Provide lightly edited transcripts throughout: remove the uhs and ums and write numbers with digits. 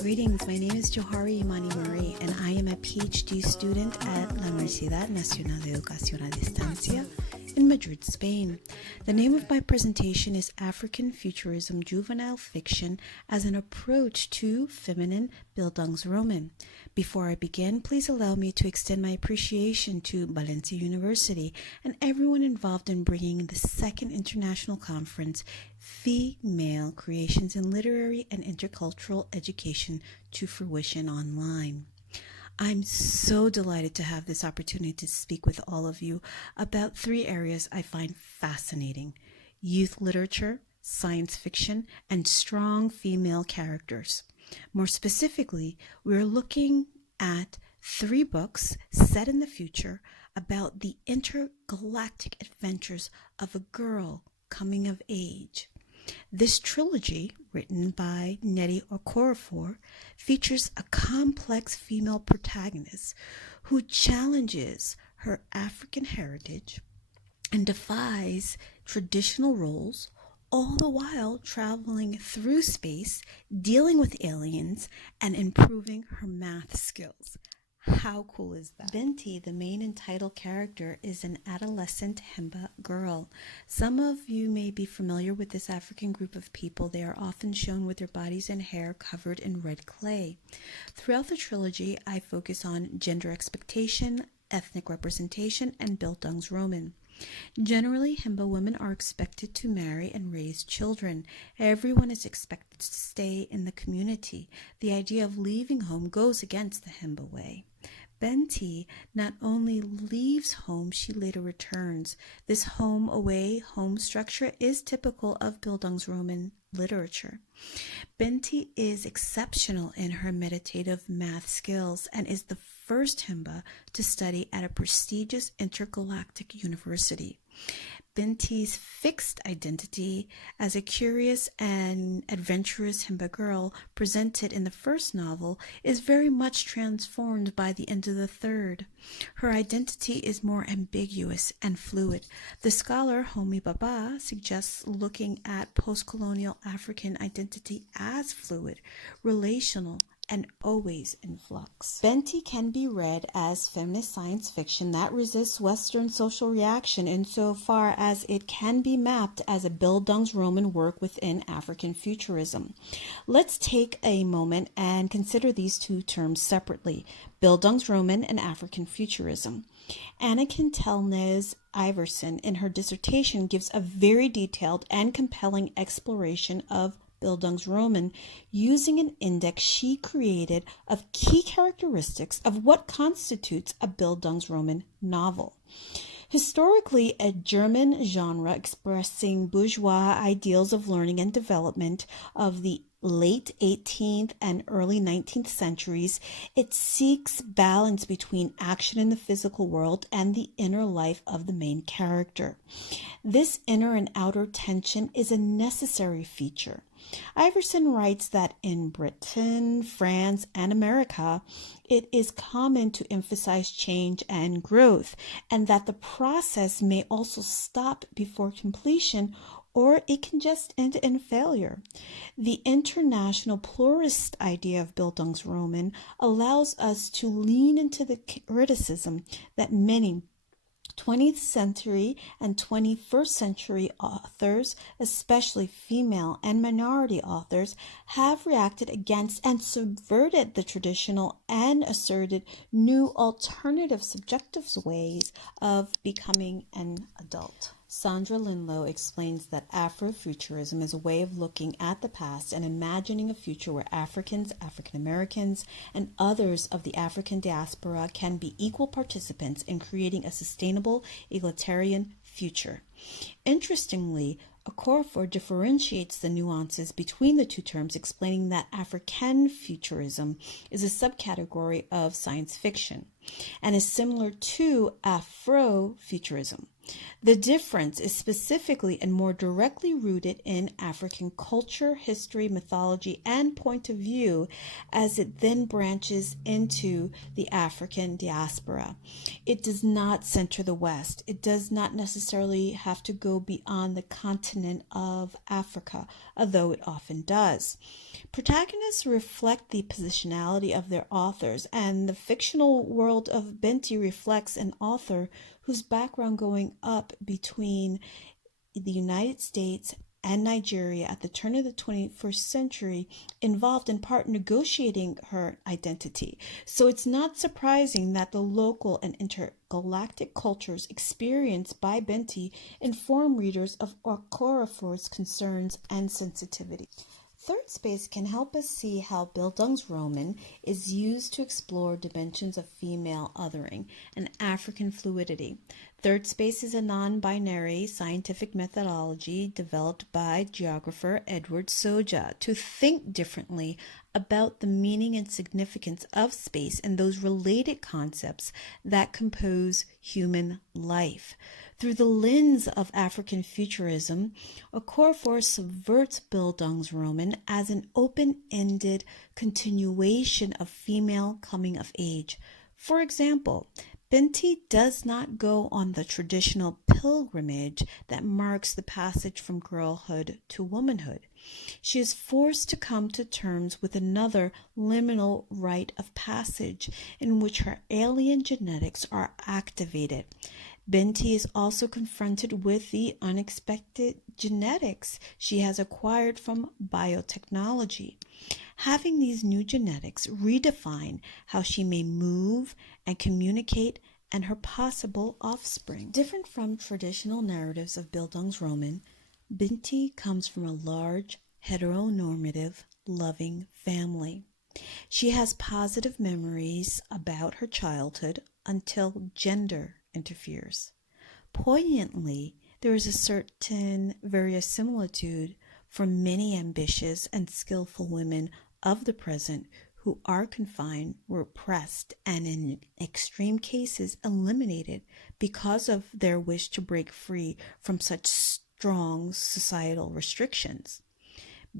Greetings, my name is Johari Imani Murray, and I am a PhD student at La Universidad Nacional de Educación a Distancia in Madrid, Spain. The name of my presentation is African Futurism Juvenile Fiction as an Approach to Feminine Bildungsroman. Before I begin, please allow me to extend my appreciation to Valencia University and everyone involved in bringing the second international conference, Female Creations in Literary and Intercultural Education, to fruition online. I'm so delighted to have this opportunity to speak with all of you about three areas I find fascinating: youth literature, science fiction, and strong female characters. More specifically, we're looking at three books set in the future about the intergalactic adventures of a girl coming of age. This trilogy, written by Nnedi Okorafor, features a complex female protagonist who challenges her African heritage and defies traditional roles, all the while traveling through space, dealing with aliens, and improving her math skills. How cool is that? Binti, the main and title character, is an adolescent Himba girl. Some of you may be familiar with this African group of people. They are often shown with their bodies and hair covered in red clay. Throughout the trilogy, I focus on gender expectation, ethnic representation, and bildungsroman. Generally, Himba women are expected to marry and raise children. Everyone is expected to stay in the community. The idea of leaving home goes against the Himba way. Binti not only leaves home, she later returns. This home-away-home structure is typical of bildungsroman literature. Binti is exceptional in her meditative math skills and is the first Himba to study at a prestigious intergalactic university. Binti's fixed identity as a curious and adventurous Himba girl presented in the first novel is very much transformed by the end of the third. Her identity is more ambiguous and fluid. The scholar Homi Bhabha suggests looking at postcolonial African identity as fluid, relational, and always in flux. Binti can be read as feminist science fiction that resists Western social reaction insofar as it can be mapped as a bildungsroman work within African futurism. Let's take a moment and consider these two terms separately: bildungsroman and African futurism. Anniken Telnes Iversen, in her dissertation, gives a very detailed and compelling exploration of bildungsroman using an index she created of key characteristics of what constitutes a bildungsroman novel. Historically, a German genre expressing bourgeois ideals of learning and development of the late 18th and early 19th centuries, it seeks balance between action in the physical world and the inner life of the main character. This inner and outer tension is a necessary feature. Iversen writes that in Britain, France, and America, it is common to emphasize change and growth, and that the process may also stop before completion, or it can just end in failure. The international pluralist idea of bildungsroman allows us to lean into the criticism that many 20th century and 21st century authors, especially female and minority authors, have reacted against and subverted the traditional and asserted new alternative subjective ways of becoming an adult. Sandra Linlow explains that Afrofuturism is a way of looking at the past and imagining a future where Africans, African Americans, and others of the African diaspora can be equal participants in creating a sustainable, egalitarian future. Interestingly, Okorafor differentiates the nuances between the two terms, explaining that African futurism is a subcategory of science fiction and is similar to Afrofuturism. The difference is specifically and more directly rooted in African culture, history, mythology, and point of view as it then branches into the African diaspora. It does not center the West. It does not necessarily have to go beyond the continent of Africa, although it often does. Protagonists reflect the positionality of their authors, and the fictional world of Binti reflects an author whose background going up between the United States and Nigeria at the turn of the 21st century involved in part negotiating her identity. So it's not surprising that the local and intergalactic cultures experienced by Binti inform readers of Okorafor's concerns and sensitivity. Third space can help us see how bildungsroman is used to explore dimensions of female othering and African fluidity. Third space is a non-binary scientific methodology developed by geographer Edward Soja to think differently about the meaning and significance of space and those related concepts that compose human life. Through the lens of African Futurism, Okorafor subverts bildungsroman as an open-ended continuation of female coming of age. For example, Binti does not go on the traditional pilgrimage that marks the passage from girlhood to womanhood. She is forced to come to terms with another liminal rite of passage in which her alien genetics are activated. Binti is also confronted with the unexpected genetics she has acquired from biotechnology. Having these new genetics redefine how she may move and communicate and her possible offspring. Different from traditional narratives of bildungsroman, Binti comes from a large, heteronormative, loving family. She has positive memories about her childhood until gender interferes. Poignantly, there is a certain verisimilitude for many ambitious and skillful women of the present who are confined, were oppressed, and in extreme cases eliminated because of their wish to break free from such strong societal restrictions.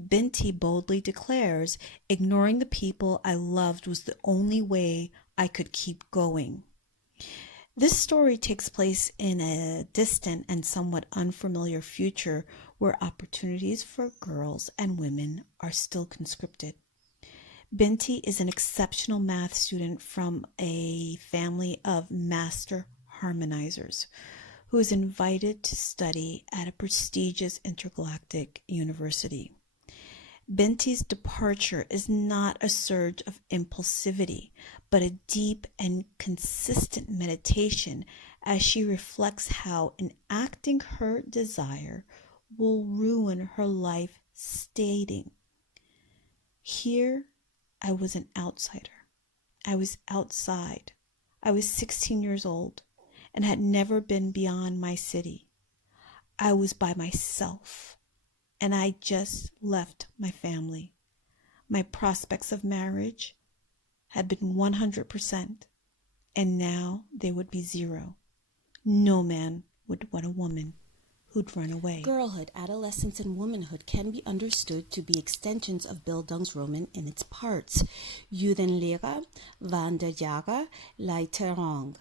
Binti boldly declares, ignoring the people I loved was the only way I could keep going. This story takes place in a distant and somewhat unfamiliar future where opportunities for girls and women are still conscripted. Binti is an exceptional math student from a family of master harmonizers who is invited to study at a prestigious intergalactic university. Binti's departure is not a surge of impulsivity, but a deep and consistent meditation as she reflects how enacting her desire will ruin her life, stating, "Here I was an outsider. I was outside. I was 16 years old and had never been beyond my city. I was by myself. And I just left my family. My prospects of marriage had been 100%, and now they would be 0. No man would want a woman who'd run away." Girlhood, adolescence, and womanhood can be understood to be extensions of bildungsroman in its parts. Juvenile, van der Jahre, Leiterung.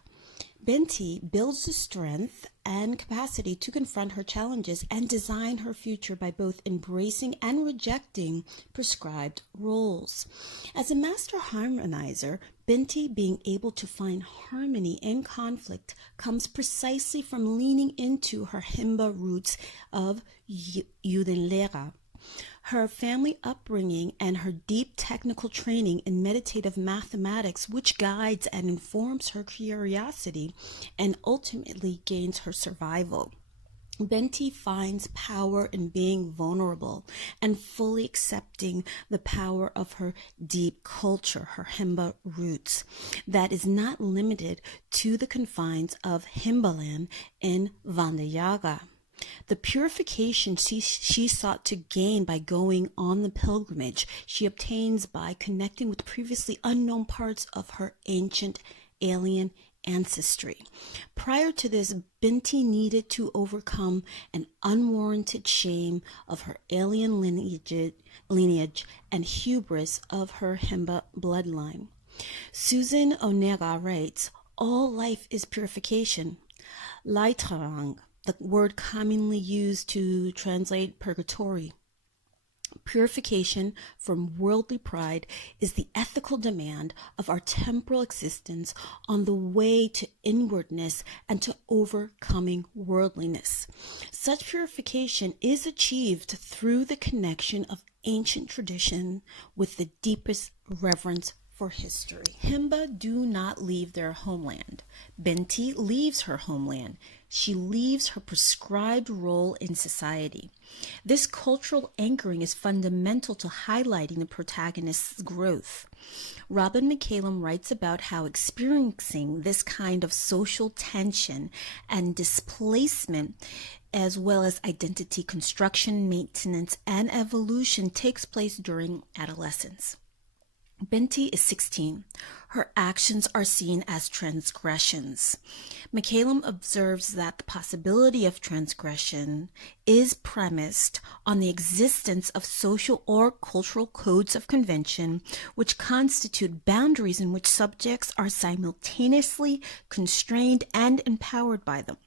Binti builds the strength and capacity to confront her challenges and design her future by both embracing and rejecting prescribed roles. As a master harmonizer, Binti being able to find harmony in conflict comes precisely from leaning into her Himba roots of Juvenile. Her family upbringing and her deep technical training in meditative mathematics, which guides and informs her curiosity and ultimately gains her survival. Binti finds power in being vulnerable and fully accepting the power of her deep culture, her Himba roots, that is not limited to the confines of Himbaland in Vandayaga. The purification she sought to gain by going on the pilgrimage, she obtains by connecting with previously unknown parts of her ancient alien ancestry. Prior to this, Binti needed to overcome an unwarranted shame of her alien lineage and hubris of her Himba bloodline. Susan Onega writes, all life is purification. Laitarang, the word commonly used to translate purgatory. Purification from worldly pride is the ethical demand of our temporal existence on the way to inwardness and to overcoming worldliness. Such purification is achieved through the connection of ancient tradition with the deepest reverence for history. Himba do not leave their homeland. Binti leaves her homeland. She leaves her prescribed role in society. This cultural anchoring is fundamental to highlighting the protagonist's growth. Robin McCallum writes about how experiencing this kind of social tension and displacement, as well as identity construction, maintenance, and evolution, takes place during adolescence. Binti is 16. Her actions are seen as transgressions. McCallum observes that the possibility of transgression is premised on the existence of social or cultural codes of convention which constitute boundaries in which subjects are simultaneously constrained and empowered by them.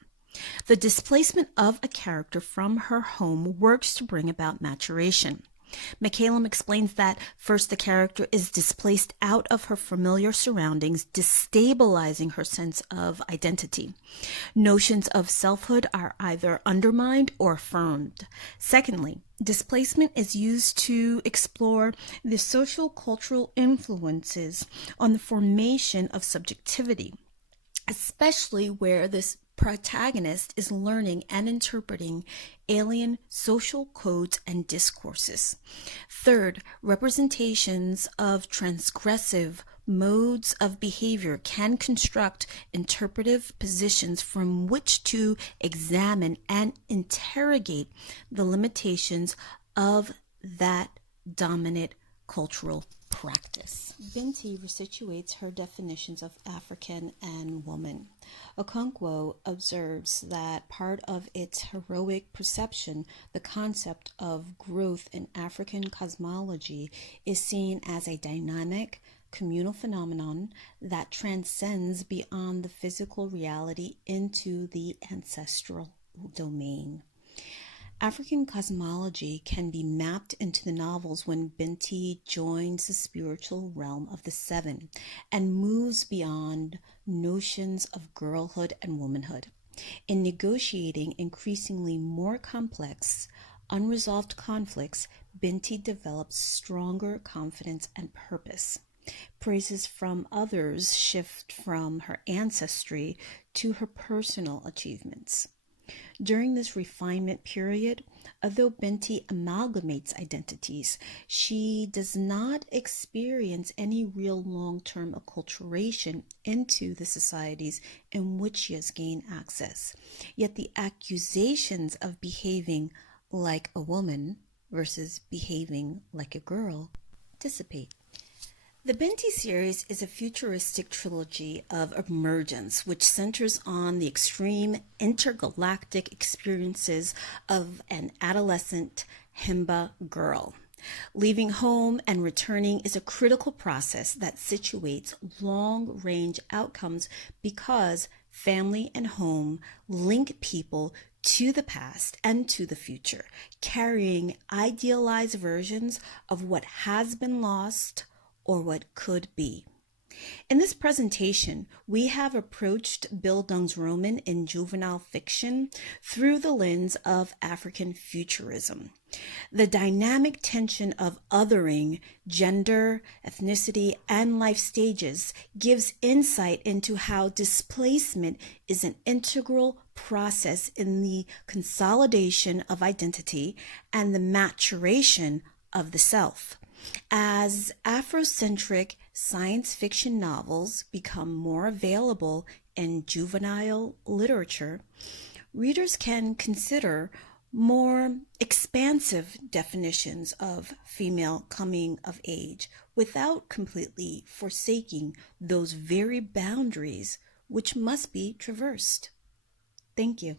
The displacement of a character from her home works to bring about maturation. McCallum explains that first the character is displaced out of her familiar surroundings, destabilizing her sense of identity. Notions of selfhood are either undermined or affirmed. Secondly, displacement is used to explore the social cultural influences on the formation of subjectivity, especially where this protagonist is learning and interpreting alien social codes and discourses. Third, representations of transgressive modes of behavior can construct interpretive positions from which to examine and interrogate the limitations of that dominant cultural practice. Binti resituates her definitions of African and woman. Okonkwo observes that part of its heroic perception, the concept of growth in African cosmology, is seen as a dynamic, communal phenomenon that transcends beyond the physical reality into the ancestral domain. African cosmology can be mapped into the novels when Binti joins the spiritual realm of the seven and moves beyond notions of girlhood and womanhood. In negotiating increasingly more complex, unresolved conflicts, Binti develops stronger confidence and purpose. Praises from others shift from her ancestry to her personal achievements. During this refinement period, although Binti amalgamates identities, she does not experience any real long-term acculturation into the societies in which she has gained access. Yet the accusations of behaving like a woman versus behaving like a girl dissipate. The Binti series is a futuristic trilogy of emergence which centers on the extreme intergalactic experiences of an adolescent Himba girl. Leaving home and returning is a critical process that situates long-range outcomes because family and home link people to the past and to the future, carrying idealized versions of what has been lost or what could be. In this presentation, we have approached bildungsroman in juvenile fiction through the lens of African futurism. The dynamic tension of othering, gender, ethnicity, and life stages gives insight into how displacement is an integral process in the consolidation of identity and the maturation of the self. As Afrocentric science fiction novels become more available in juvenile literature, readers can consider more expansive definitions of female coming of age without completely forsaking those very boundaries which must be traversed. Thank you.